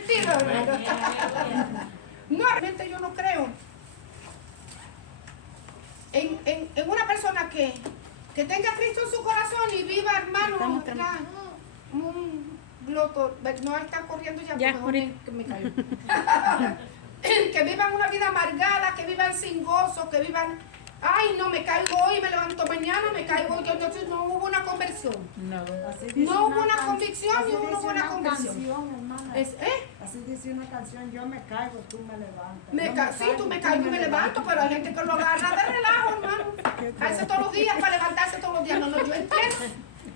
arrepentido, hermano. No, realmente yo no creo en una persona que tenga a Cristo en su corazón y viva, hermano, un gloto. No está corriendo ya, mejor que me cayó. Que vivan una vida amargada, que vivan sin gozo, que vivan, ay, no, me caigo hoy, me levanto mañana, me caigo hoy. Entonces no hubo una conversión. No hubo una convicción y no hubo una conversión. Así dice una canción, yo me caigo, tú me levantas. Sí, tú me caigo y me levanto, pero hay gente que lo agarra de relajo, hermano. Hace todos los días para levantarse todos los días. No, yo entiendo.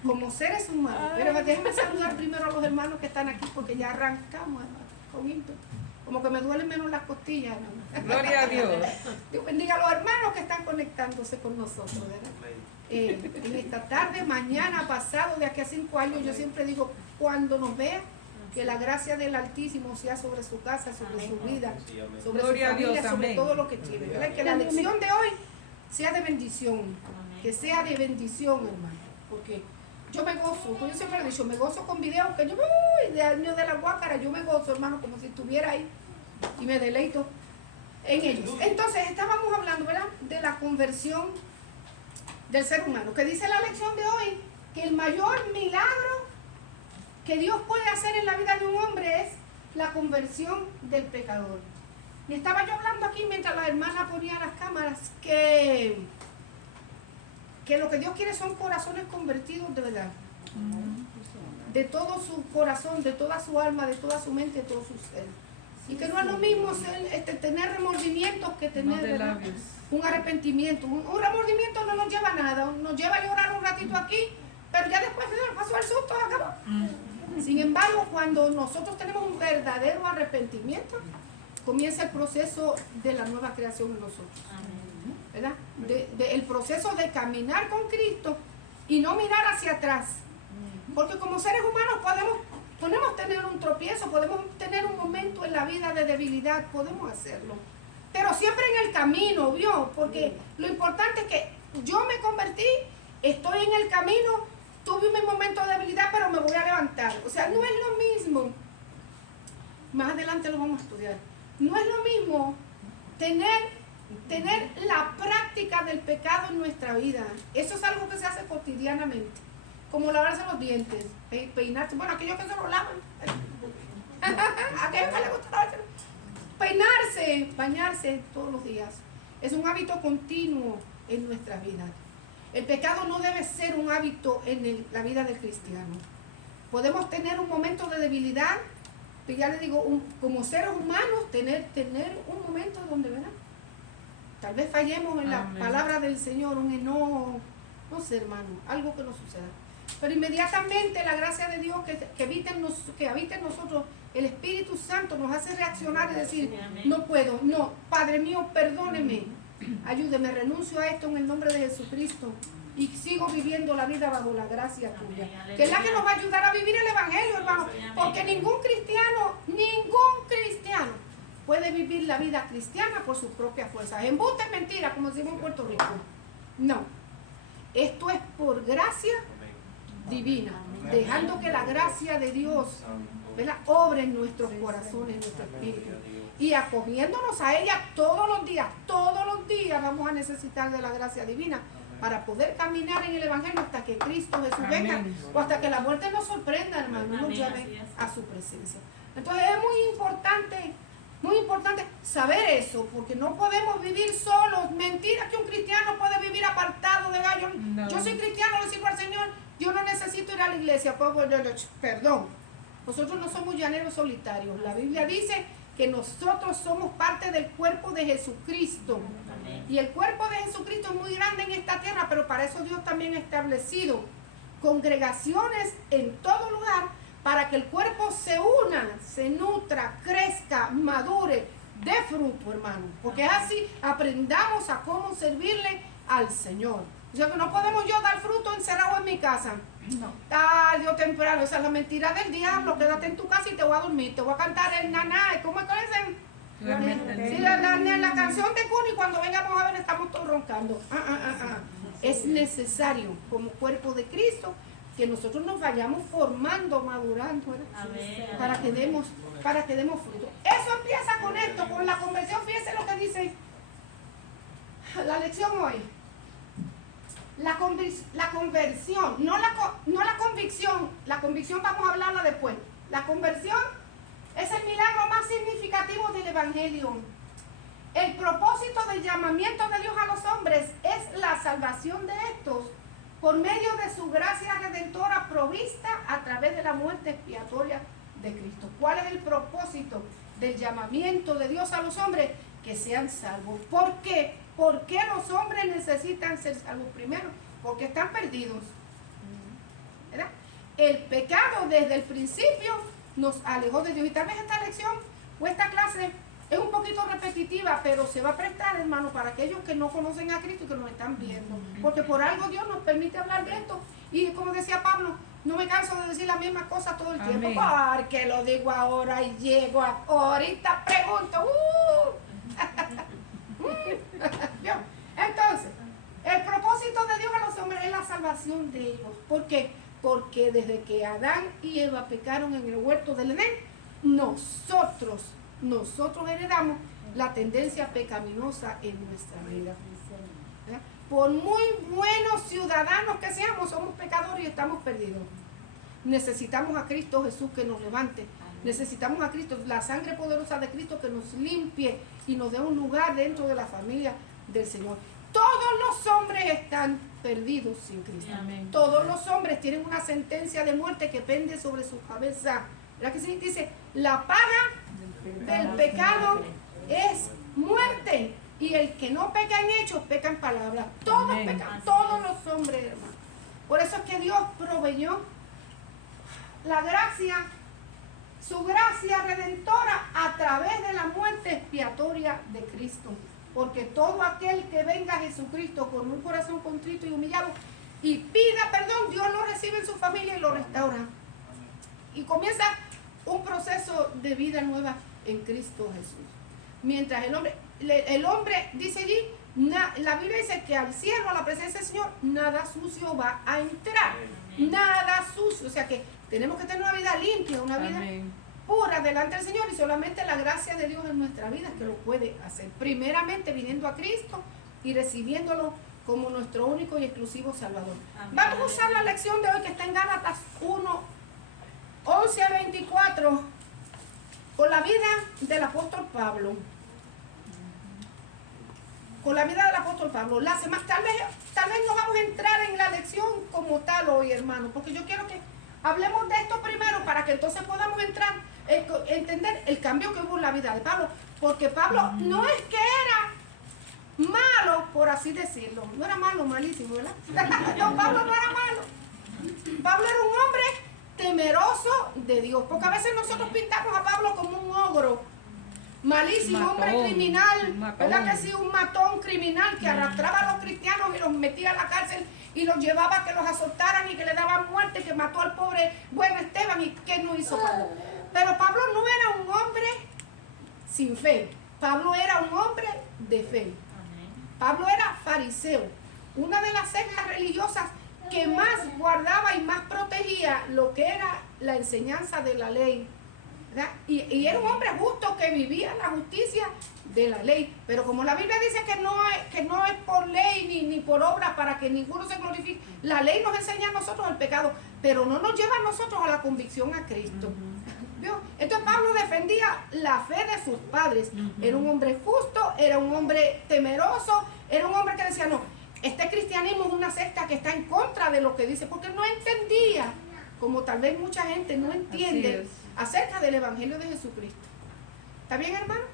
Como seres humanos. Pero déjenme saludar primero a los hermanos que están aquí porque ya arrancamos, hermano, con ímpetu. Como que me duelen menos las costillas, hermano. Gloria a Dios. Dios bendiga a los hermanos que están conectándose con nosotros, ¿verdad? En esta tarde, mañana, pasado, de aquí a 5 años, yo siempre digo, cuando nos vea, que la gracia del Altísimo sea sobre su casa, sobre su vida, sobre su familia, sobre todo lo que tiene, ¿verdad? Que la lección de hoy sea de bendición, que sea de bendición, hermano, porque yo me gozo, como yo siempre he dicho, me gozo con videos que yo, de años de la guácara, yo me gozo, hermano, como si estuviera ahí y me deleito en ellos. Entonces, estábamos hablando, ¿verdad?, de la conversión del ser humano, que dice la lección de hoy, que el mayor milagro que Dios puede hacer en la vida de un hombre es la conversión del pecador. Y estaba yo hablando aquí mientras la hermana ponía las cámaras, que lo que Dios quiere son corazones convertidos de verdad. De todo su corazón, de toda su alma, de toda su mente, de todo su ser. Y que no es lo mismo tener remordimientos que tener un arrepentimiento. Un remordimiento no nos lleva a nada, nos lleva a llorar un ratito aquí, pero ya después se pasó el susto, acabó. Sin embargo, cuando nosotros tenemos un verdadero arrepentimiento, comienza el proceso de la nueva creación en nosotros. ¿Verdad? El proceso de caminar con Cristo y no mirar hacia atrás. Porque como seres humanos podemos tener un tropiezo, podemos tener un momento en la vida de debilidad, podemos hacerlo. Pero siempre en el camino, ¿vio? Porque lo importante es que yo me convertí, estoy en el camino, tuve un momento de debilidad, pero me voy a levantar. O sea, no es lo mismo. Más adelante lo vamos a estudiar. No es lo mismo tener la práctica del pecado en nuestra vida. Eso es algo que se hace cotidianamente. Como lavarse los dientes, peinarse. Bueno, aquellos que se lo lavan. Aquellos que les gusta lavarse. Peinarse, bañarse todos los días. Es un hábito continuo en nuestras vidas. El pecado no debe ser un hábito en la vida del cristiano. Podemos tener un momento de debilidad, pero ya le digo, como seres humanos, tener un momento donde, ¿verdad?, tal vez fallemos en la palabra del Señor, un enojo, no sé, hermano, algo que nos suceda. Pero inmediatamente la gracia de Dios que habita en nosotros, el Espíritu Santo nos hace reaccionar y decir, no puedo, no, Padre mío, perdóneme, ayúdeme, renuncio a esto en el nombre de Jesucristo y sigo viviendo la vida bajo la gracia tuya, que es la que nos va a ayudar a vivir el Evangelio, hermano, porque ningún cristiano puede vivir la vida cristiana por sus propias fuerzas. Embuste es mentira, como decimos en Puerto Rico. No, esto es por gracia divina, dejando que la gracia de Dios, ¿verdad?, obre en nuestros corazones, en nuestro espíritu, y acogiéndonos a ella todos los días vamos a necesitar de la gracia divina para poder caminar en el Evangelio hasta que Cristo Jesús venga, o hasta que la muerte nos sorprenda, hermano, nos llame a su presencia. Entonces es muy importante saber eso, porque no podemos vivir solos. Mentira que un cristiano puede vivir apartado de gallo. No. Yo soy cristiano, le sirvo al Señor, yo no necesito ir a la iglesia. Perdón, nosotros no somos llaneros solitarios. La Biblia dice que nosotros somos parte del cuerpo de Jesucristo. Y el cuerpo de Jesucristo es muy grande en esta tierra, pero para eso Dios también ha establecido congregaciones en todo lugar para que el cuerpo se una, se nutra, crezca, madure, dé fruto, hermano. Porque es así, aprendamos a cómo servirle al Señor. O sea que no podemos yo dar fruto encerrado en mi casa. No. Tarde o temprano, esa es la mentira del diablo. Quédate en tu casa y te voy a dormir. Te voy a cantar el naná. ¿Cómo es que dicen? La canción de Cuni, cuando vengamos a ver estamos todos roncando. Es necesario como cuerpo de Cristo que nosotros nos vayamos formando, madurando, para que demos para que demos fruto. Eso empieza con esto, con la conversión. Fíjense lo que dice la lección hoy. La conversión, no la convicción. La convicción vamos a hablarla después. La conversión es el milagro más significativo del Evangelio. El propósito del llamamiento de Dios a los hombres es la salvación de estos por medio de su gracia redentora provista a través de la muerte expiatoria de Cristo. ¿Cuál es el propósito del llamamiento de Dios a los hombres? Que sean salvos. ¿Por qué? ¿Por qué los hombres necesitan ser salvos? Primero, porque están perdidos. ¿Verdad? El pecado desde el principio nos alejó de Dios. Y tal vez esta lección o esta clase es un poquito repetitiva, pero se va a prestar, hermano, para aquellos que no conocen a Cristo y que nos están viendo. Porque por algo Dios nos permite hablar de esto. Y como decía Pablo, no me canso de decir la misma cosa todo el tiempo. Porque lo digo ahora y llego ahorita pregunto. Entonces, el propósito de Dios a los hombres es la salvación de ellos. ¿Por qué? Porque desde que Adán y Eva pecaron en el huerto del Edén, nosotros heredamos la tendencia pecaminosa en nuestra vida. ¿Verdad? Por muy buenos ciudadanos que seamos, somos pecadores y estamos perdidos. Necesitamos a Cristo Jesús que nos levante. Necesitamos a Cristo, la sangre poderosa de Cristo que nos limpie y nos dé un lugar dentro de la familia del Señor. Todos los hombres están perdidos sin Cristo. Amén. Todos los hombres tienen una sentencia de muerte que pende sobre su cabeza. ¿Verdad que sí? Dice, la paga del pecado es muerte. Y el que no peca en hechos, peca en palabras. Todos Amén. Pecan, todos los hombres, hermano. Por eso es que Dios proveyó la gracia, su gracia redentora a través de la muerte expiatoria de Cristo. Porque todo aquel que venga a Jesucristo con un corazón contrito y humillado y pida perdón, Dios lo recibe en su familia y lo restaura. Y comienza un proceso de vida nueva en Cristo Jesús. Mientras el hombre dice allí, la Biblia dice que al cielo, a la presencia del Señor, nada sucio va a entrar. Nada sucio. O sea que tenemos que tener una vida limpia, una vida pura delante del Señor, y solamente la gracia de Dios en nuestra vida es que lo puede hacer. Primeramente viniendo a Cristo y recibiéndolo como nuestro único y exclusivo Salvador. Amén. Vamos a usar la lección de hoy que está en Gálatas 1, 11 a 24, con la vida del apóstol Pablo. Con la vida del apóstol Pablo. Tal vez no vamos a entrar en la lección como tal hoy, hermano, porque yo quiero que hablemos de esto primero para que entonces podamos entrar, entender el cambio que hubo en la vida de Pablo. Porque Pablo no es que era malo, por así decirlo. No era malo, malísimo, ¿verdad? No, Pablo no era malo. Pablo era un hombre temeroso de Dios. Porque a veces nosotros pintamos a Pablo como un ogro, malísimo, matón, hombre criminal, ¿verdad que sí? Un matón criminal que arrastraba a los cristianos y los metía a la cárcel y los llevaba a que los azotaran y que le daban muerte, que mató al pobre bueno Esteban. ¿Y qué no hizo Pablo? Pero Pablo no era un hombre sin fe. Pablo era un hombre de fe. Pablo era fariseo, una de las sectas religiosas que más guardaba y más protegía lo que era la enseñanza de la ley. Y era un hombre justo que vivía la justicia de la ley. Pero como la Biblia dice que no es por ley ni por obra para que ninguno se glorifique, la ley nos enseña a nosotros el pecado, pero no nos lleva a nosotros a la convicción a Cristo. ¿Vio? Entonces Pablo defendía la fe de sus padres. Era un hombre justo, era un hombre temeroso, era un hombre que decía, no, este cristianismo es una secta que está en contra de lo que dice, porque no entendía, como tal vez mucha gente no entiende acerca del Evangelio de Jesucristo. ¿Está bien, hermano?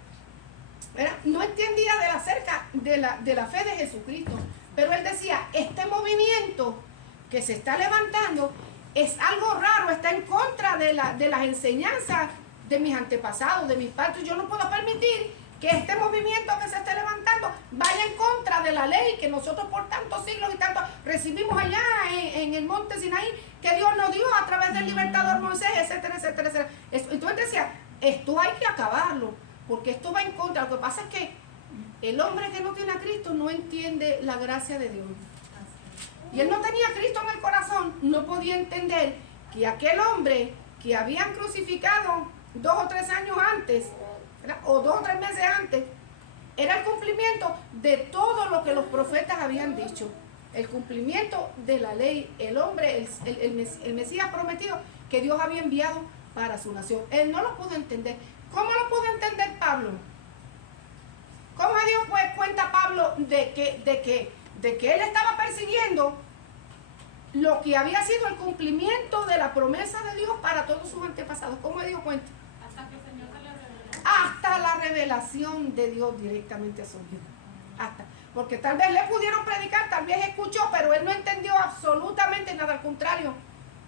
No entendía acerca de la fe de Jesucristo. Pero él decía, este movimiento que se está levantando es algo raro, está en contra de las enseñanzas de mis antepasados, de mis padres. Yo no puedo permitir que este movimiento que se esté levantando vaya en contra de la ley que nosotros por tantos siglos y tantos recibimos allá en el monte Sinaí, que Dios nos dio a través del libertador Moisés, etcétera, etcétera, etcétera. Entonces decía, esto hay que acabarlo, porque esto va en contra. Lo que pasa es que el hombre que no tiene a Cristo no entiende la gracia de Dios. Y él no tenía a Cristo en el corazón, no podía entender que aquel hombre que habían crucificado 2 o 3 años antes, ¿verdad? O 2 o 3 meses antes, era el cumplimiento de todo lo que los profetas habían dicho. El cumplimiento de la ley, el hombre, el Mesías prometido que Dios había enviado para su nación. Él no lo pudo entender. ¿Cómo lo pudo entender Pablo? ¿Cómo se dio cuenta Pablo de que él estaba persiguiendo lo que había sido el cumplimiento de la promesa de Dios para todos sus antepasados? ¿Cómo se dio cuenta? Hasta que el Señor se le reveló. Hasta la revelación de Dios directamente a su vida. Hasta. Porque tal vez le pudieron predicar, tal vez escuchó, pero él no entendió absolutamente nada. Al contrario,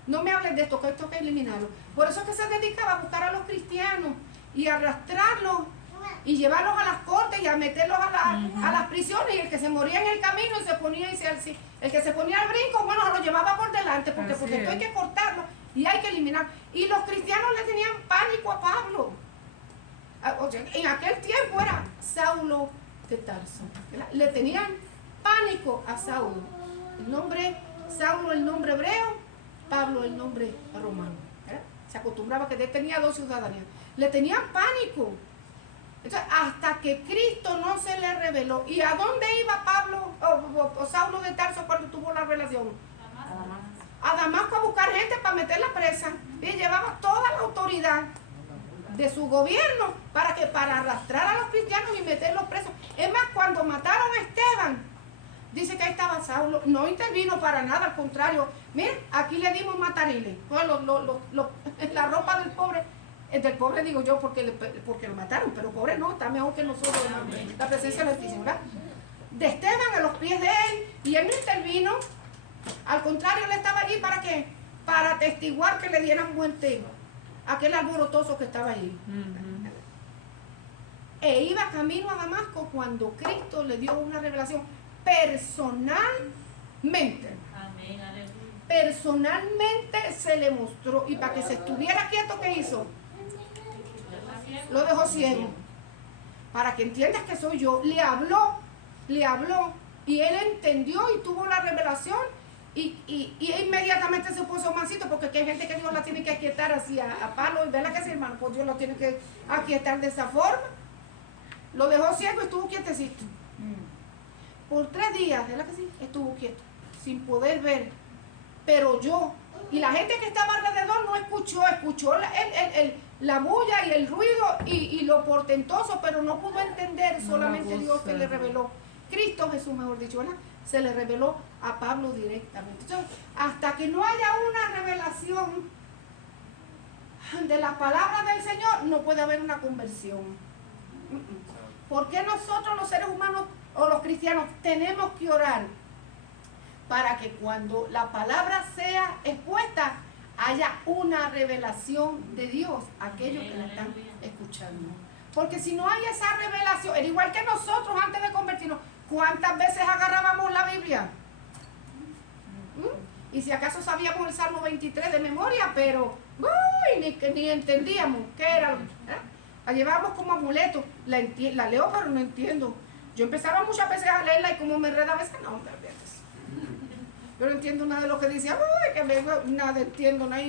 no me hablen de esto, que esto hay que eliminarlo. Por eso es que se dedicaba a buscar a los cristianos y a arrastrarlos y llevarlos a las cortes y a meterlos a las prisiones, y el que se moría en el camino y se ponía el que se ponía al brinco, bueno, se lo llevaba por delante, porque esto hay que cortarlo y hay que eliminar. Y los cristianos le tenían pánico a Pablo. O sea, en aquel tiempo era Saulo de Tarso. Le tenían pánico a Saulo. El nombre Saulo, el nombre hebreo, Pablo, el nombre romano. Se acostumbraba que él tenía 2 ciudadanías. Le tenían pánico. Entonces, hasta que Cristo no se le reveló. ¿Y a dónde iba Pablo o Saulo de Tarso cuando tuvo la revelación? A Damasco a buscar gente para meterla presa. Y llevaba toda la autoridad de su gobierno para arrastrar a los cristianos y meterlos presos. Es más, cuando mataron a Esteban, dice que ahí estaba Saulo, no intervino para nada, al contrario. Miren, aquí le dimos matariles. La ropa del pobre digo yo porque lo mataron, pero pobre no, está mejor que nosotros, la presencia del Altísimo, ¿verdad? De Esteban a los pies de él, y él no intervino. Al contrario, él estaba allí ¿para qué? Para atestiguar que le dieran muerte a aquel alborotoso que estaba allí. E iba camino a Damasco cuando Cristo le dio una revelación personalmente. Amén, aleluya. Personalmente se le mostró, y para que se estuviera quieto, ¿qué hizo? Lo dejó ciego. Para que entiendas que soy yo. Le habló, y él entendió y tuvo la revelación, y inmediatamente se puso mansito, porque hay gente que Dios la tiene que aquietar así a palo, y ¿verdad que sí, hermano? Pues Dios lo tiene que aquietar de esa forma. Lo dejó ciego y estuvo quietecito. Por 3 días, ¿verdad que sí? Estuvo quieto, sin poder ver. Pero yo, y la gente que estaba alrededor no escuchó la bulla y el ruido y lo portentoso, pero no pudo entender, solamente Dios se le reveló. Cristo Jesús, mejor dicho, ¿verdad? Se le reveló a Pablo directamente. Entonces, hasta que no haya una revelación de la palabra del Señor, no puede haber una conversión. ¿Por qué nosotros los seres humanos o los cristianos tenemos que orar? Para que cuando la palabra sea expuesta, haya una revelación de Dios a aquellos que la están escuchando. Porque si no hay esa revelación, era igual que nosotros antes de convertirnos. ¿Cuántas veces agarrábamos la Biblia? Y si acaso sabíamos el Salmo 23 de memoria, pero ni entendíamos qué era. La llevábamos como amuleto. La leo, pero no entiendo. Yo empezaba muchas veces a leerla y como me enreda a veces, no, yo no entiendo nada de lo que dice. Nada entiendo, nada,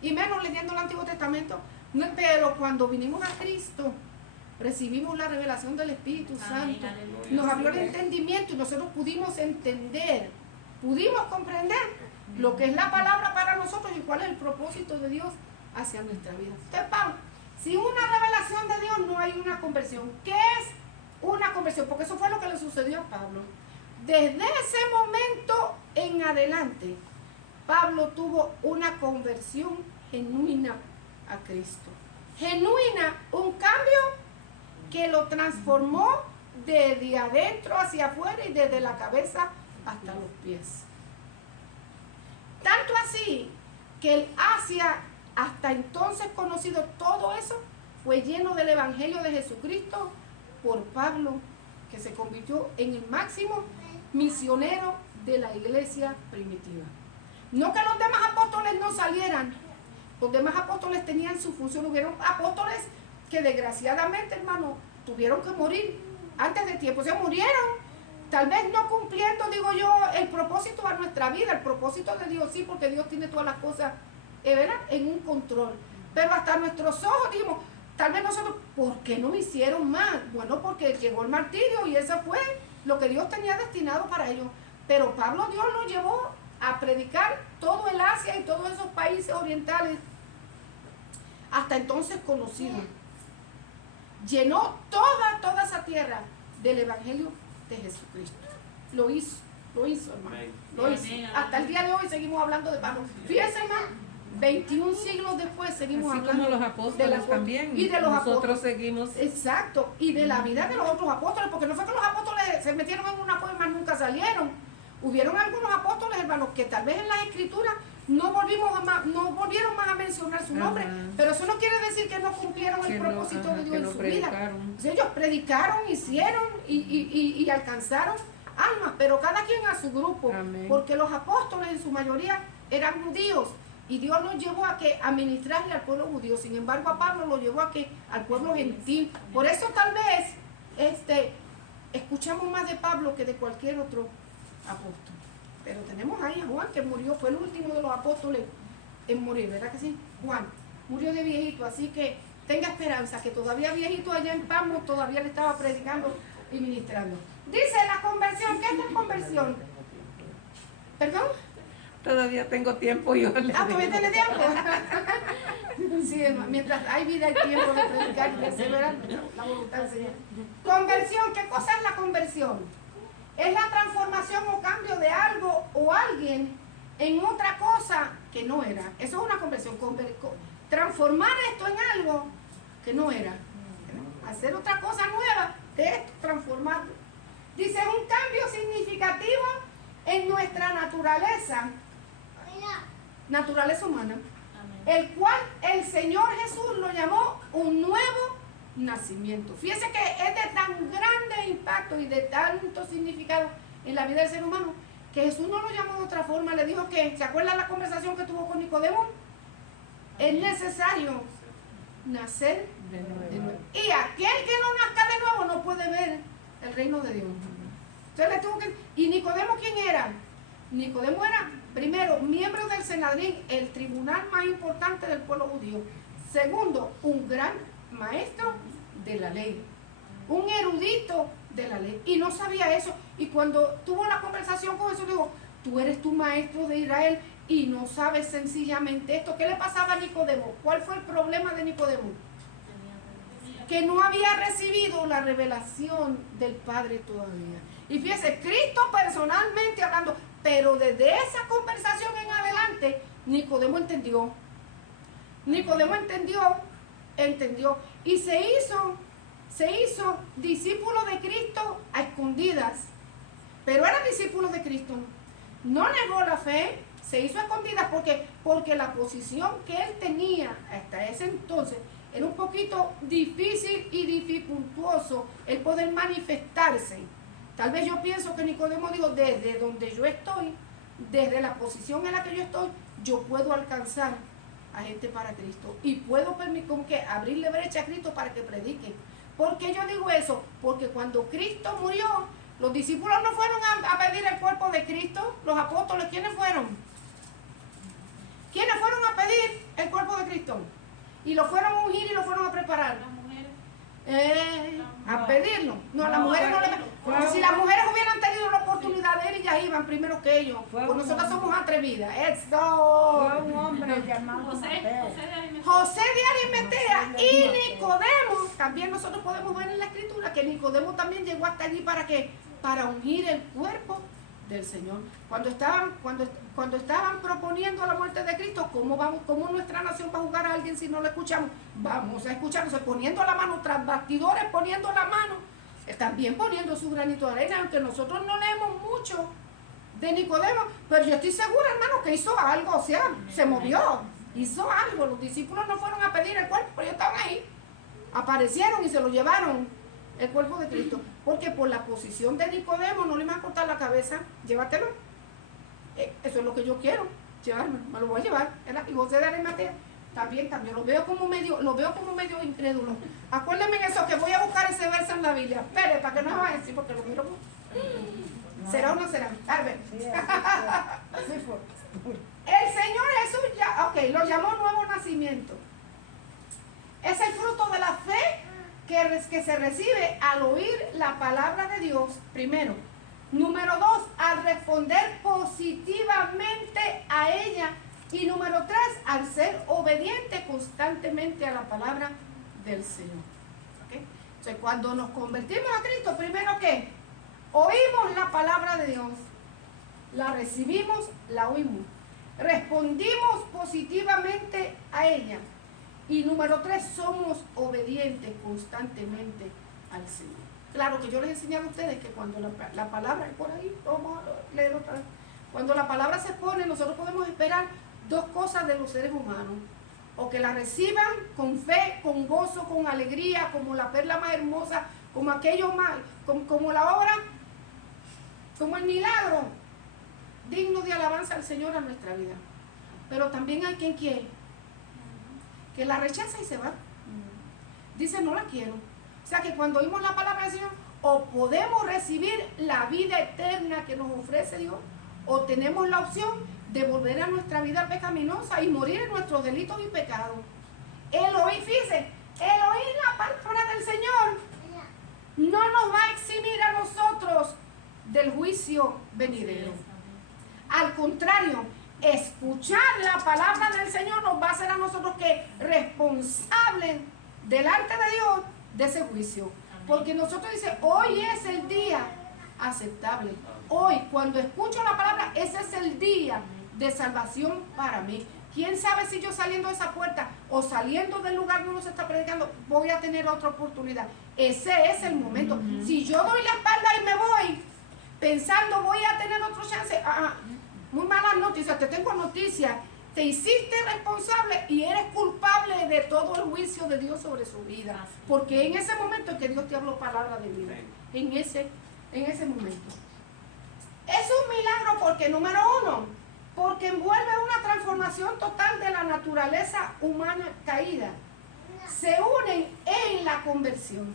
y menos leyendo el Antiguo Testamento. Pero cuando vinimos a Cristo, recibimos la revelación del Espíritu Santo. Nos abrió el entendimiento y nosotros pudimos entender, pudimos comprender lo que es la palabra para nosotros y cuál es el propósito de Dios hacia nuestra vida. Entonces, Pablo, sin una revelación de Dios no hay una conversión. ¿Qué es una conversión? Porque eso fue lo que le sucedió a Pablo. Desde ese momento en adelante, Pablo tuvo una conversión genuina a Cristo. Genuina, un cambio que lo transformó desde adentro hacia afuera y desde la cabeza hasta los pies. Tanto así que el Asia, hasta entonces conocido todo eso, fue lleno del Evangelio de Jesucristo por Pablo, que se convirtió en el máximo misionero de la iglesia primitiva. No que los demás apóstoles no salieran, los demás apóstoles tenían su función. Hubieron apóstoles que desgraciadamente, hermano, tuvieron que morir antes de tiempo. Se murieron, tal vez no cumpliendo, digo yo, el propósito de nuestra vida, el propósito de Dios, sí, porque Dios tiene todas las cosas, ¿verdad?, en un control. Pero hasta nuestros ojos dijimos, tal vez nosotros, ¿por qué no hicieron más? Bueno, porque llegó el martirio y eso fue lo que Dios tenía destinado para ellos. Pero Pablo, Dios lo llevó a predicar todo el Asia y todos esos países orientales, hasta entonces conocidos. Llenó toda esa tierra del Evangelio de Jesucristo. Lo hizo, hermano. Lo hizo. Hasta el día de hoy seguimos hablando de Pablo. Fíjense, hermano, 21 siglos después seguimos así hablando como los apóstoles también. Y de los nosotros apóstoles. seguimos. Exacto. Y de la vida de los otros apóstoles, porque no fue que los apóstoles se metieron en una cosa y más nunca salieron. Hubieron algunos apóstoles, hermanos, que tal vez en las escrituras no volvieron más a mencionar su nombre, pero eso no quiere decir que no cumplieron el propósito de Dios en su vida. Entonces, ellos predicaron, hicieron y alcanzaron almas, pero cada quien a su grupo. Amén. Porque los apóstoles en su mayoría eran judíos y Dios los llevó a ministrarle al pueblo judío. Sin embargo, a Pablo lo llevó al pueblo gentil. Por eso tal vez escuchamos más de Pablo que de cualquier otro apóstol. Pero tenemos ahí a Juan, que murió, fue el último de los apóstoles en morir, ¿verdad que sí? Juan murió de viejito, así que tenga esperanza, que todavía viejito allá en Patmos todavía le estaba predicando y ministrando. Dice la conversión. ¿Qué es la conversión? ¿Perdón? Todavía tengo tiempo, yo le ¿Todavía digo. tiene tiempo? Sí, hermano, mientras hay vida hay tiempo de predicar y de hacer la voluntad del Señor. Conversión, ¿qué cosa es la conversión? Es la transformación o cambio de algo o alguien en otra cosa que no era. Eso es una conversión. Transformar esto en algo que no era. Hacer otra cosa nueva de esto, transformarlo. Dice, un cambio significativo en nuestra naturaleza humana, el cual el Señor Jesús lo llamó un nuevo nacimiento. Fíjese que es de tan grande impacto y de tanto significado en la vida del ser humano que Jesús no lo llamó de otra forma. Le dijo que, ¿se acuerdan la conversación que tuvo con Nicodemo? Es necesario nacer de nuevo. Y aquel que no nazca de nuevo no puede ver el reino de Dios. Entonces le tuvo que... ¿Y Nicodemo quién era? Nicodemo era, primero, miembro del Sanedrín, el tribunal más importante del pueblo judío. Segundo, un gran maestro de la ley, un erudito de la ley, y no sabía eso. Y cuando tuvo la conversación con Jesús, dijo, tú eres tu maestro de Israel y no sabes sencillamente esto. ¿Qué le pasaba a Nicodemo? ¿Cuál fue el problema de Nicodemo? Que no había recibido la revelación del Padre todavía. Y fíjese, Cristo personalmente hablando, pero desde esa conversación en adelante, Nicodemo entendió. Nicodemo entendió y se hizo discípulo de Cristo a escondidas, pero era discípulo de Cristo, no negó la fe, se hizo a escondidas porque la posición que él tenía hasta ese entonces era un poquito difícil y dificultuoso el poder manifestarse. Tal vez yo pienso que Nicodemo dijo, desde donde yo estoy, desde la posición en la que yo estoy, yo puedo alcanzar a gente para Cristo y puedo como que abrirle brecha a Cristo para que predique. ¿Por qué yo digo eso? Porque cuando Cristo murió, los discípulos no fueron a pedir el cuerpo de Cristo. Los apóstoles, ¿quiénes fueron? ¿Quiénes fueron a pedir el cuerpo de Cristo? Y lo fueron a ungir y lo fueron a preparar. Las mujeres. A pedirlo. No, las mujeres no le... Si las mujeres hubieran tenido la oportunidad de ir, ellas iban primero que ellos. Pues nosotros somos atrevidas. Eso. Fue un hombre llamado José José de Arimatea y Nicodemo. También nosotros podemos ver en la escritura que Nicodemo también llegó hasta allí para ungir el cuerpo del Señor. Cuando estaban proponiendo la muerte de Cristo, ¿cómo nuestra nación va a juzgar a alguien si no lo escuchamos? Vamos a escucharnos, poniendo la mano tras bastidores, poniendo la mano, también poniendo su granito de arena, aunque nosotros no leemos mucho de Nicodemo, pero yo estoy segura, hermano, que hizo algo, o sea, se movió, hizo algo. Los discípulos no fueron a pedir el cuerpo, pero ellos estaban ahí, aparecieron y se lo llevaron el cuerpo de Cristo, porque por la posición de Nicodemo no le iban a cortar la cabeza, llévatelo. Eso es lo que yo quiero, llevarme, me lo voy a llevar. Y José de Arimatea también, lo veo como medio incrédulo. Acuérdenme en eso, que voy a buscar ese verso en la Biblia. Espere, para que no me vaya a decir, porque lo miro. ¿Será o no será? A ver. Sí, fue. El Señor Jesús lo llamó nuevo nacimiento. Es el fruto de la fe que se recibe al oír la palabra de Dios, primero. Número 2, al responder positivamente a ella. Y número 3, al ser obediente constantemente a la palabra del Señor. ¿Okay? Entonces, cuando nos convertimos a Cristo, primero ¿qué? Oímos la palabra de Dios, la recibimos, la oímos, respondimos positivamente a ella. Y número 3, somos obedientes constantemente al Señor. Claro que yo les he enseñado a ustedes que cuando la palabra es por ahí, vamos a leer otra vez. Cuando la palabra se pone, nosotros podemos esperar dos cosas de los seres humanos. O que la reciban con fe, con gozo, con alegría, como la perla más hermosa, como aquello más, como la obra, como el milagro digno de alabanza al Señor a nuestra vida. Pero también hay quien quiere, que la rechaza y se va. Dice, no la quiero. O sea que cuando oímos la palabra del Señor, o podemos recibir la vida eterna que nos ofrece Dios, o tenemos la opción de volver a nuestra vida pecaminosa y morir en nuestros delitos y pecados. El oír, fíjense, el oír la palabra del Señor no nos va a eximir a nosotros del juicio venidero. Al contrario, escuchar la palabra del Señor nos va a hacer a nosotros que responsables delante de Dios de ese juicio. Porque nosotros dice, hoy es el día aceptable. Hoy, cuando escucho la palabra, ese es el día de salvación para mí. ¿Quién sabe si yo saliendo de esa puerta o saliendo del lugar donde uno se está predicando voy a tener otra oportunidad? Ese es el momento. Si yo doy la espalda y me voy pensando voy a tener otro chance, muy malas noticias, te tengo noticias. Te hiciste responsable y eres culpable de todo el juicio de Dios sobre su vida. Porque en ese momento es que Dios te habló palabra de vida. En ese momento. Es un milagro porque, número 1, porque envuelve una transformación total de la naturaleza humana caída. Se unen en la conversión.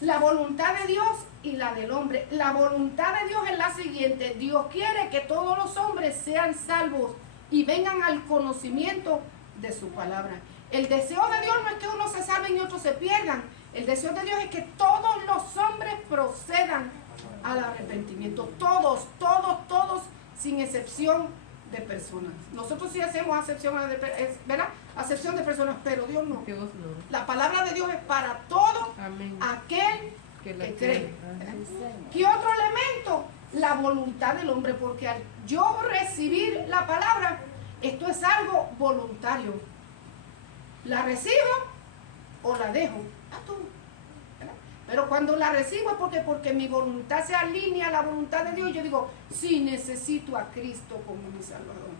La voluntad de Dios y la del hombre. La voluntad de Dios es la siguiente. Dios quiere que todos los hombres sean salvos y vengan al conocimiento de su palabra. El deseo de Dios no es que unos se salven y otros se pierdan. El deseo de Dios es que todos los hombres procedan al arrepentimiento. Todos, sin excepción de personas. Nosotros sí hacemos acepción ¿verdad? Acepción de personas, pero Dios no. Dios no. La palabra de Dios es para todo Amén. aquel Que la que cree. cree. ¿Qué otro elemento? La voluntad del hombre, porque al yo recibir la palabra, esto es algo voluntario. ¿La recibo o la dejo? Tú. ¿Verdad? Pero cuando la recibo es porque mi voluntad se alinea a la voluntad de Dios. Yo digo, sí necesito a Cristo como mi Salvador.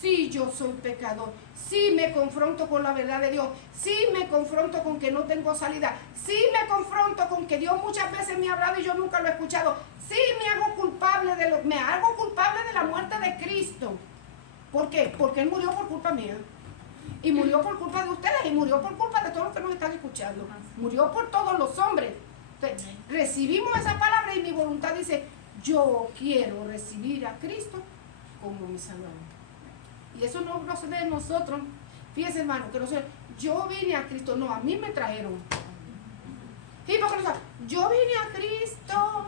Sí, yo soy pecador. Sí me confronto con la verdad de Dios. Sí me confronto con que no tengo salida. Sí me confronto con que Dios muchas veces me ha hablado y yo nunca lo he escuchado. Sí me hago culpable de la muerte de Cristo. ¿Por qué? Porque Él murió por culpa mía. Y murió por culpa de ustedes. Y murió por culpa de todos los que nos están escuchando. Murió por todos los hombres. Entonces, recibimos esa palabra y mi voluntad dice, yo quiero recibir a Cristo como mi Salvador. Y eso no procede de nosotros. Fíjense, hermano, que nosotros, yo vine a Cristo, no, a mí me trajeron. Sí, porque nosotros, yo vine a Cristo.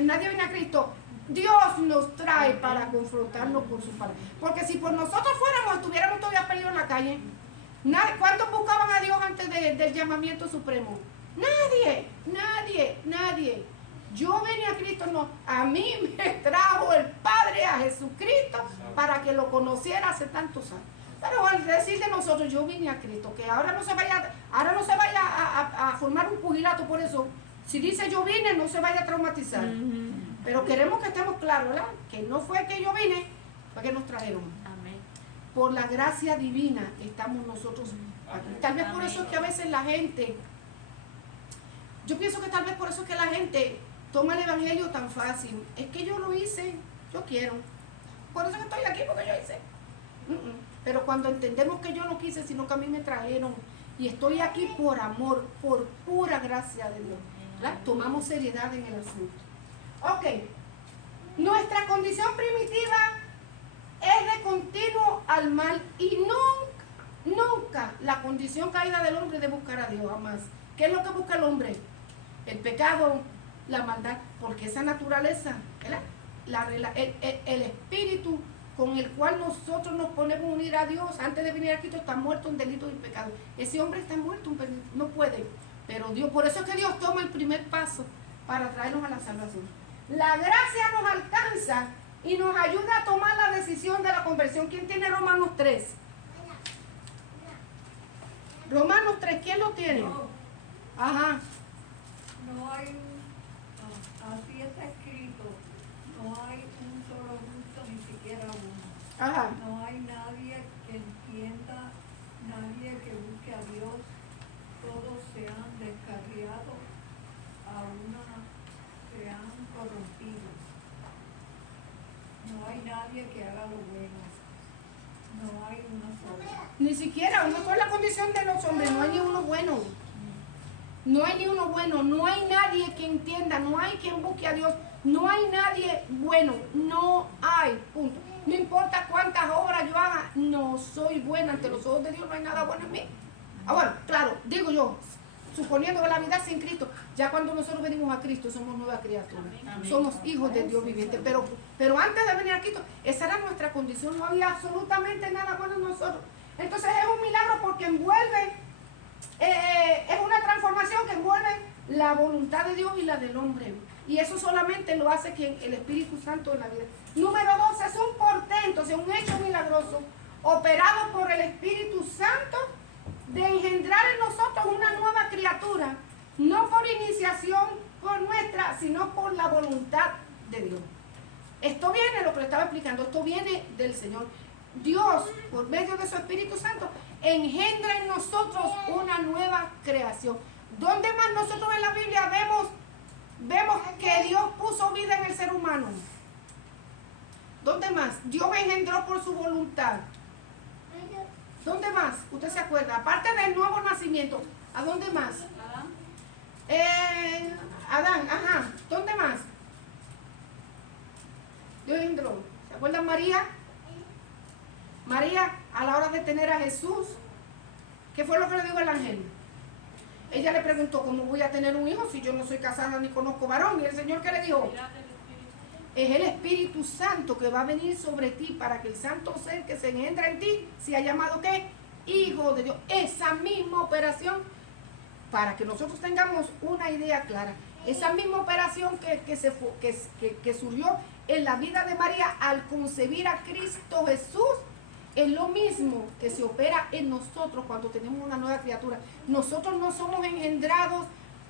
Nadie viene a Cristo. Dios nos trae para confrontarnos con su palabra. Porque si por nosotros fuéramos, estuviéramos todavía perdidos en la calle. ¿Cuántos buscaban a Dios antes del llamamiento supremo? Nadie. Yo vine a Cristo, no, a mí me trajo el Padre a Jesucristo para que lo conociera hace tantos años. Pero al decir de nosotros, yo vine a Cristo, que ahora no se vaya a formar un pugilato por eso. Si dice yo vine, no se vaya a traumatizar. Pero queremos que estemos claros, ¿verdad? Que no fue que yo vine, fue que nos trajeron. Amén. Por la gracia divina estamos nosotros aquí. Tal vez por eso es que a veces la gente, yo pienso que tal vez por eso es que la gente toma el evangelio tan fácil. Es que yo lo hice, yo quiero. Por eso que estoy aquí, porque yo hice. Pero cuando entendemos que yo no quise, sino que a mí me trajeron y estoy aquí por amor, por pura gracia de Dios, ¿verdad? Tomamos seriedad en el asunto. Ok, nuestra condición primitiva es de continuo al mal y Nunca la condición caída del hombre de buscar a Dios, jamás. ¿Qué es lo que busca el hombre? El pecado, la maldad, porque esa naturaleza, ¿verdad? El espíritu con el cual nosotros nos ponemos a unir a Dios antes de venir a Cristo está muerto en delitos y pecados. Ese hombre está muerto, no puede. Pero Dios, por eso es que Dios toma el primer paso para traernos a la salvación. La gracia nos alcanza y nos ayuda a tomar la decisión de la conversión. ¿Quién tiene Romanos 3? Romanos 3, ¿quién lo tiene? Ajá. No hay así está escrito, no hay un solo justo, ni siquiera uno. Ajá. No hay nadie que entienda, nadie que busque a Dios, todos se han descarriado, a una se han corrompido. No hay nadie que haga lo bueno, no hay una sola. Ni siquiera, uno con la condición de los hombres, no hay ni uno bueno. No hay ni uno bueno, no hay nadie que entienda, no hay quien busque a Dios, no hay nadie bueno, no hay, punto. No importa cuántas obras yo haga, no soy buena ante los ojos de Dios, no hay nada bueno en mí. Ahora, claro, digo yo, suponiendo que la vida sin Cristo, ya cuando nosotros venimos a Cristo somos nueva criatura, somos hijos de Dios viviente, pero antes de venir a Cristo, esa era nuestra condición, no había absolutamente nada bueno en nosotros. Entonces es un milagro porque envuelve, es una transformación que envuelve la voluntad de Dios y la del hombre. Y eso solamente lo hace quien el Espíritu Santo en la vida. Número 2, es un portento, o sea, un hecho milagroso operado por el Espíritu Santo de engendrar en nosotros una nueva criatura, no por iniciación por nuestra, sino por la voluntad de Dios. Esto viene, lo que le estaba explicando, esto viene del Señor. Dios, por medio de su Espíritu Santo, engendra en nosotros una nueva creación. ¿Dónde más nosotros en la Biblia vemos que Dios puso vida en el ser humano? ¿Dónde más? Dios engendró por su voluntad. ¿Dónde más? Usted se acuerda, aparte del nuevo nacimiento, ¿a dónde más? Adán, ajá, ¿dónde más? Dios engendró. ¿Se acuerdan María? María, a la hora de tener a Jesús, ¿qué fue lo que le dijo el ángel? Ella le preguntó, ¿cómo voy a tener un hijo si yo no soy casada ni conozco varón? Y el Señor, ¿qué le dijo? Es el Espíritu Santo que va a venir sobre ti para que el santo ser que se engendra en ti sea llamado, ¿qué? Hijo de Dios. Esa misma operación, para que nosotros tengamos una idea clara, esa misma operación que surgió en la vida de María al concebir a Cristo Jesús, es lo mismo que se opera en nosotros cuando tenemos una nueva criatura. Nosotros no somos engendrados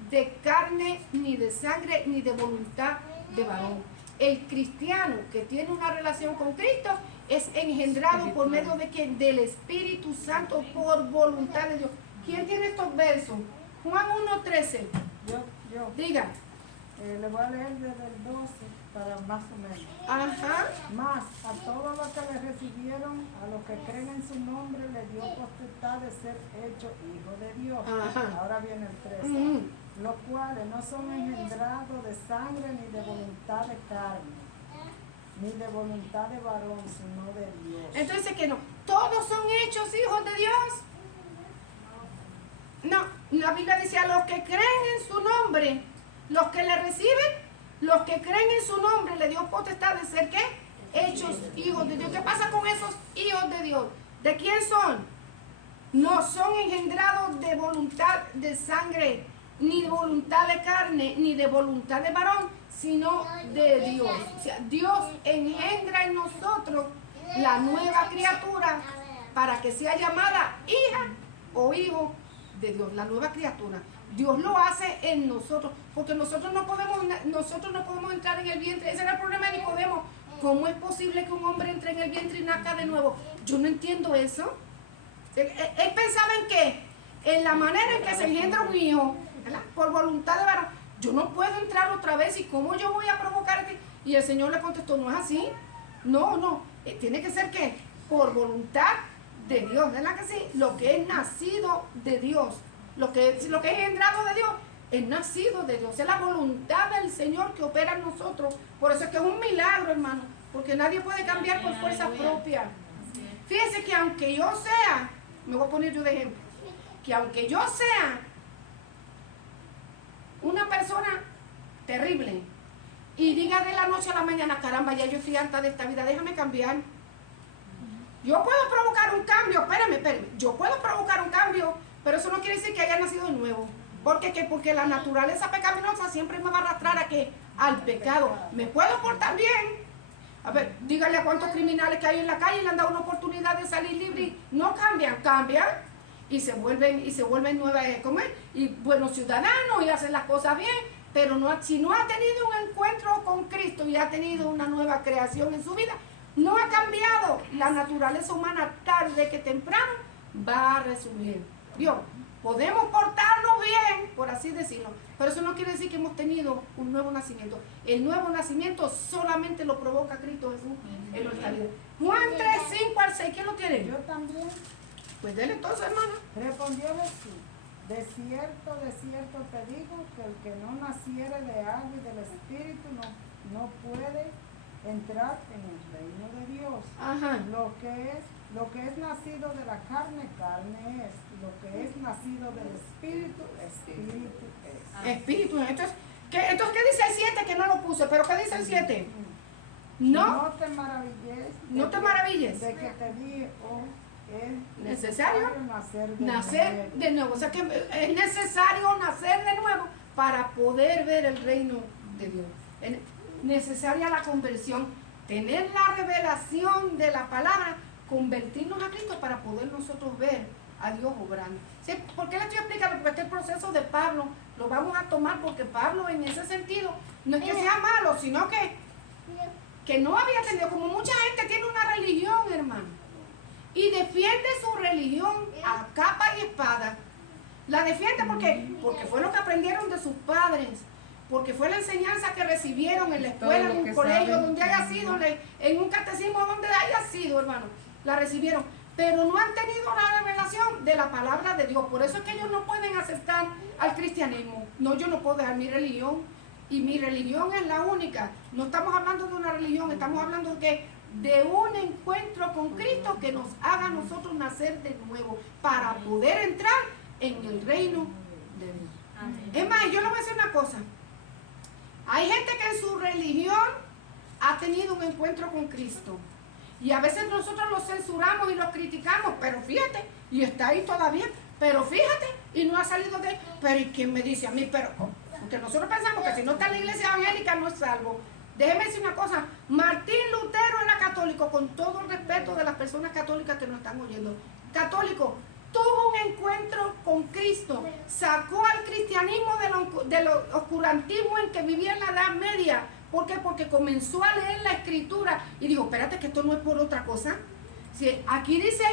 de carne, ni de sangre, ni de voluntad de varón. El cristiano que tiene una relación con Cristo es engendrado por medio de ¿quién? Del Espíritu Santo por voluntad de Dios. ¿Quién tiene estos versos? Juan 1:13. Yo. Diga. Le voy a leer desde el 12 para más o menos. Ajá. Más a todos los que le recibieron, a los que creen en su nombre, le dio potestad de ser hecho hijo de Dios. Ajá. Ahora viene el 13. Los cuales no son engendrados de sangre ni de voluntad de carne, ni de voluntad de varón, sino de Dios. Entonces que no, todos son hechos hijos de Dios. No, la Biblia dice a los que creen en su nombre, los que le reciben, los que creen en su nombre, le dio potestad de ser ¿qué? Hechos hijos de Dios. ¿Qué pasa con esos hijos de Dios? ¿De quién son? No son engendrados de voluntad de sangre, ni de voluntad de carne, ni de voluntad de varón, sino de Dios. O sea, Dios engendra en nosotros la nueva criatura para que sea llamada hija o hijo de Dios, la nueva criatura. Dios lo hace en nosotros, porque nosotros no podemos entrar en el vientre. Ese era el problema de Nicodemo. ¿Cómo es posible que un hombre entre en el vientre y nazca de nuevo? Yo no entiendo eso. Él pensaba en qué, en la manera en que se engendra un hijo, ¿verdad? Por voluntad de varón. Yo no puedo entrar otra vez, ¿y cómo yo voy a provocarte? Y el Señor le contestó, no es así. No, tiene que ser ¿qué? Por voluntad de Dios, ¿verdad que sí? Lo que es nacido de Dios, lo que es engendrado de Dios, es nacido de Dios. Es la voluntad del Señor que opera en nosotros. Por eso es que es un milagro, hermano, porque nadie puede cambiar por fuerza propia. Fíjese que aunque yo sea me voy a poner yo de ejemplo, que aunque yo sea una persona terrible y diga de la noche a la mañana, caramba, ya yo estoy harta de esta vida, déjame cambiar. Yo puedo provocar un cambio, espérame, yo puedo provocar un cambio, pero eso no quiere decir que haya nacido de nuevo. ¿Por qué? Porque la naturaleza pecaminosa siempre me va a arrastrar a ¿qué? Al pecado. ¿Me puedo portar bien? A ver, dígale a cuántos criminales que hay en la calle le han dado una oportunidad de salir libre y no cambian y se vuelven nuevas, ¿cómo es? Y buenos ciudadanos y hacen las cosas bien, pero si no ha tenido un encuentro con Cristo y ha tenido una nueva creación en su vida, no ha cambiado. La naturaleza humana tarde que temprano va a resurgir. Dios, podemos portarnos bien, por así decirlo, pero eso no quiere decir que hemos tenido un nuevo nacimiento. El nuevo nacimiento solamente lo provoca Cristo Jesús en nuestra vida. Juan 3, 5 al 6, ¿quién lo tiene? Yo también. Pues dele entonces, hermana. Respondió Jesús, de cierto te digo que el que no naciere de agua y del Espíritu no puede entrar en el reino de Dios. Ajá. Lo que es nacido de la carne es, lo que es nacido del Espíritu es. Espíritu. Entonces, ¿qué dice el 7 que no lo puse? ¿Pero qué dice el 7? No te maravilles de que te digo, es necesario nacer de nuevo. O sea que es necesario nacer de nuevo para poder ver el reino de Dios. Es necesaria la conversión, tener la revelación de la palabra, convertirnos a Cristo para poder nosotros ver a Dios obrando. ¿Sí? ¿Por qué le estoy explicando? Porque este proceso de Pablo lo vamos a tomar porque Pablo en ese sentido no es que sea malo, sino que no había tenido, como mucha gente tiene una religión, hermano, y defiende su religión a capa y espada. La defiende porque fue lo que aprendieron de sus padres, porque fue la enseñanza que recibieron en la escuela, en un colegio, donde haya sido, en un catecismo, donde haya sido, hermano, la recibieron, pero no han tenido la revelación de la palabra de Dios. Por eso es que ellos no pueden aceptar al cristianismo. No, yo no puedo dejar mi religión, y mi religión es la única. No estamos hablando de una religión, estamos hablando de un encuentro con Cristo que nos haga a nosotros nacer de nuevo para poder entrar en el reino de Dios. Amén. Es más, yo le voy a decir una cosa. Hay gente que en su religión ha tenido un encuentro con Cristo y a veces nosotros los censuramos y los criticamos, pero fíjate, y está ahí todavía, pero fíjate, y no ha salido de... Pero ¿y quién me dice a mí? Pero porque nosotros pensamos que si no está en la iglesia evangélica no es salvo. Déjeme decir una cosa, Martín Lutero era católico, con todo el respeto de las personas católicas que nos están oyendo. Católico, tuvo un encuentro con Cristo, sacó al cristianismo del oscurantismo en que vivía en la Edad Media. ¿Por qué? Porque comenzó a leer la Escritura y dijo, espérate que esto no es por otra cosa. Si aquí dice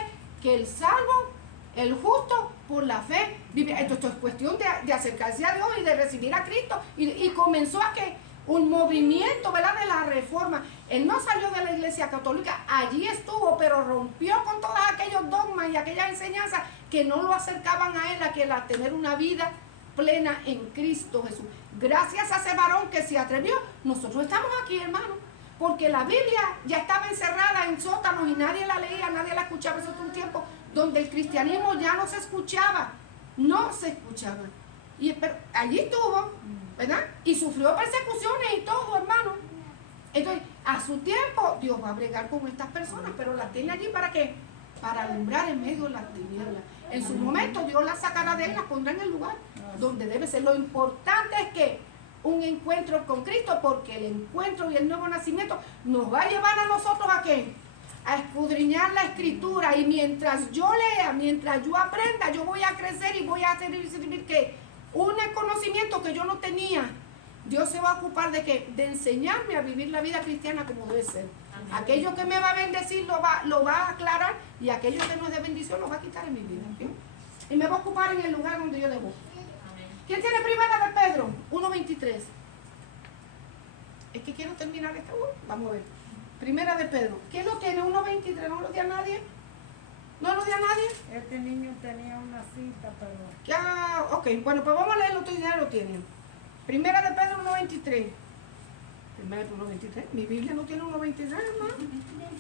que el salvo, el justo, por la fe, vive. Esto es cuestión de acercarse a Dios y de recibir a Cristo. Y comenzó a que un movimiento, ¿verdad?, de la reforma. Él no salió de la iglesia católica, allí estuvo, pero rompió con todos aquellos dogmas y aquellas enseñanzas que no lo acercaban a él a tener una vida plena en Cristo Jesús. Gracias a ese varón que se atrevió, nosotros estamos aquí, hermano, porque la Biblia ya estaba encerrada en sótanos y nadie la leía, nadie la escuchaba. Eso fue un tiempo donde el cristianismo ya no se escuchaba, y allí estuvo, ¿verdad? Y sufrió persecuciones y todo, hermano. Entonces, a su tiempo, Dios va a bregar con estas personas, pero las tiene allí ¿para qué? Para alumbrar en medio de las tinieblas. En su momento, Dios las sacará de él, las pondrá en el lugar donde debe ser. Lo importante es que un encuentro con Cristo, porque el encuentro y el nuevo nacimiento nos va a llevar a nosotros ¿a qué? A escudriñar la Escritura, y mientras yo lea, mientras yo aprenda, yo voy a crecer y voy a recibir ¿qué? Un conocimiento que yo no tenía. Dios se va a ocupar de ¿qué? De enseñarme a vivir la vida cristiana como debe ser. Amén. Aquello que me va a bendecir lo va a aclarar, y aquello que no es de bendición lo va a quitar en mi vida, ¿sí? Y me va a ocupar en el lugar donde yo debo. Amén. ¿Quién tiene Primera de Pedro 1:23? Es que quiero terminar esta. Vamos a ver. Primera de Pedro. ¿Quién lo tiene? 1:23. ¿No lo dio a nadie? ¿No lo dio a nadie? Este niño tenía una cita, pero... Ya, ok, bueno, pues vamos a leerlo, ustedes ya lo tienen. Primera de Pedro 1:23. Primera de Pedro 1:23. Mi Biblia no tiene 1:23, hermano.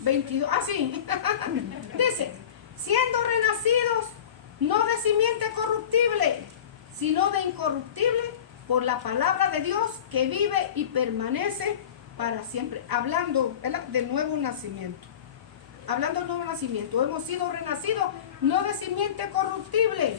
22. Ah, sí. Dice, siendo renacidos no de simiente corruptible, sino de incorruptible, por la palabra de Dios que vive y permanece para siempre. Hablando, ¿verdad?, de nuevo nacimiento. Hablando de nuevo nacimiento, hemos sido renacidos no de simiente corruptible,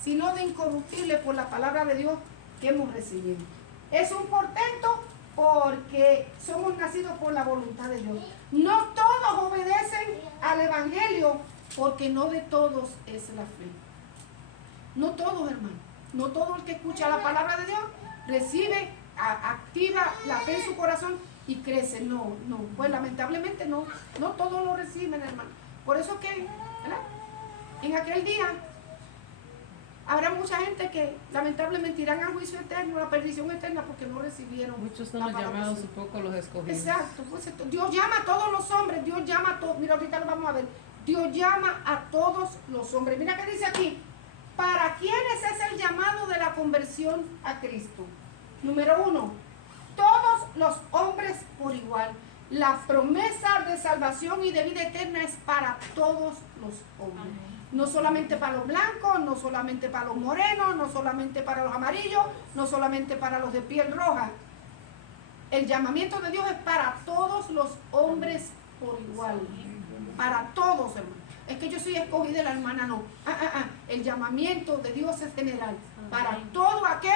sino de incorruptible por la palabra de Dios que hemos recibido. Es un portento porque somos nacidos por la voluntad de Dios. No todos obedecen al Evangelio, porque no de todos es la fe. No todos, hermano. No todo el que escucha la palabra de Dios recibe, activa la fe en su corazón y crece. No. Pues lamentablemente no todos lo reciben, hermano. Por eso que, ¿verdad?, en aquel día habrá mucha gente que lamentablemente irán al juicio eterno, a la perdición eterna, porque no recibieron. Muchos son la los palabra llamados, de Dios. un poco los escogidos. Exacto, pues Dios llama a todos los hombres, Dios llama a todos. Mira, ahorita lo vamos a ver. Dios llama a todos los hombres. Mira que dice aquí, ¿para quiénes es el llamado de la conversión a Cristo? Número 1, todos los hombres por igual. La promesa de salvación y de vida eterna es para todos los hombres. Amén. No solamente para los blancos, no solamente para los morenos, no solamente para los amarillos, no solamente para los de piel roja. El llamamiento de Dios es para todos los hombres por igual. Para todos, hermano. Es que yo soy escogida, la hermana no. El llamamiento de Dios es general. Para todo aquel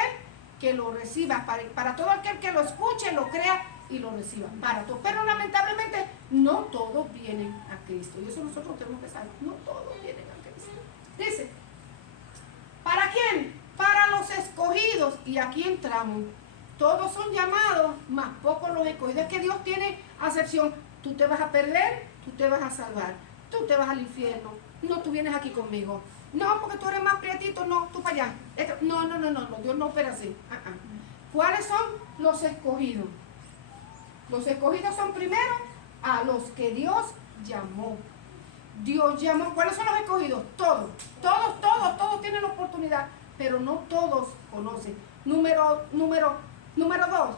que lo reciba, para todo aquel que lo escuche, lo crea y lo reciba. Para todos. Pero lamentablemente no todos vienen a Cristo. Y eso nosotros tenemos que saber. No todos vienen a Cristo. Dice, ¿para quién? Para los escogidos. Y aquí entramos. Todos son llamados, más pocos los escogidos. Es que Dios tiene acepción. Tú te vas a perder, tú te vas a salvar. Tú te vas al infierno. No, tú vienes aquí conmigo. No, porque tú eres más prietito. No, tú para allá. No, Dios no opera así. ¿Cuáles son los escogidos? Los escogidos son primero a los que Dios llamó. Dios llamó. ¿Cuáles son los escogidos? Todos tienen la oportunidad, pero no todos conocen. Número 2.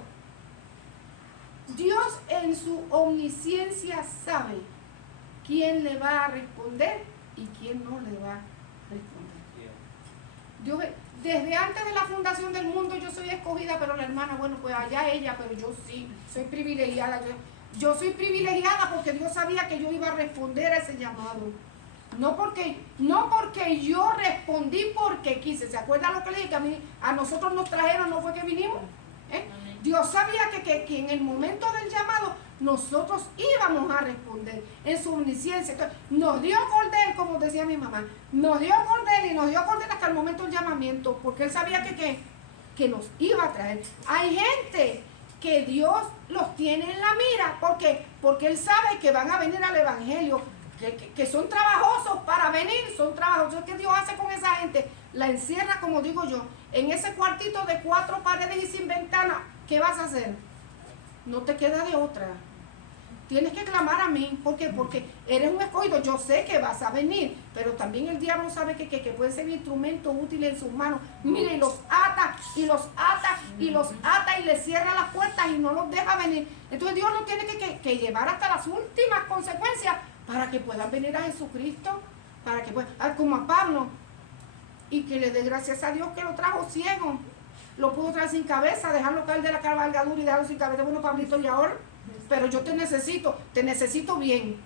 Dios en su omnisciencia sabe quién le va a responder y quién no le va a responder. Dios, desde antes de la fundación del mundo yo soy escogida, pero la hermana, bueno, pues allá ella, pero yo sí, soy privilegiada. Yo soy privilegiada porque Dios sabía que yo iba a responder a ese llamado. No porque yo respondí porque quise. ¿Se acuerdan lo que le dije? Que a nosotros nos trajeron, no fue que vinimos. Dios sabía que en el momento del llamado nosotros íbamos a responder en su omnisciencia. Entonces, nos dio cordel, como decía mi mamá, nos dio cordel hasta el momento del llamamiento, porque Él sabía que nos iba a traer. Hay gente que Dios los tiene en la mira, ¿por qué? Porque Él sabe que van a venir al Evangelio, que son trabajosos para venir, son trabajosos. ¿Qué Dios hace con esa gente? La encierra, como digo yo, en ese cuartito de 4 paredes y sin ventana. ¿Qué vas a hacer? No te queda de otra. Tienes que clamar a mí. ¿Por qué? Porque eres un escogido. Yo sé que vas a venir, pero también el diablo sabe que puede ser instrumento útil en sus manos. Mire, y los ata, y los ata, y los ata, y les cierra las puertas y no los deja venir. Entonces Dios los tiene que llevar hasta las últimas consecuencias para que puedan venir a Jesucristo, para que puedan, como a Pablo, y que le dé gracias a Dios que lo trajo ciego. Lo pudo traer sin cabeza, dejarlo caer de la cabalgadura y dejarlo sin cabeza. Bueno, Pablito, y ahora, pero yo te necesito bien.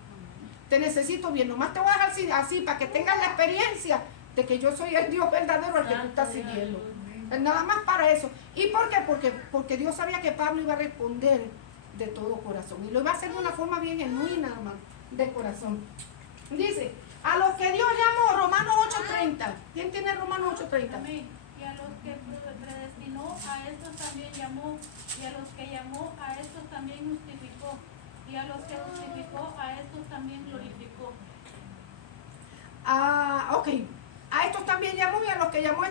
Te necesito bien. Nomás te voy a dejar así para que tengas la experiencia de que yo soy el Dios verdadero al que tú estás siguiendo. Nada más para eso. ¿Y por qué? Porque Dios sabía que Pablo iba a responder de todo corazón. Y lo iba a hacer de una forma bien genuina, hermano, de corazón. Dice, a los que Dios llamó, Romanos 8:30. ¿Quién tiene Romanos 8:30? Amén. Y a los que predestinó, a estos también llamó. Y a los que llamó, a estos también justificó. Y a los que justificó, a estos también glorificó. Ok. A estos también llamó y a los que llamó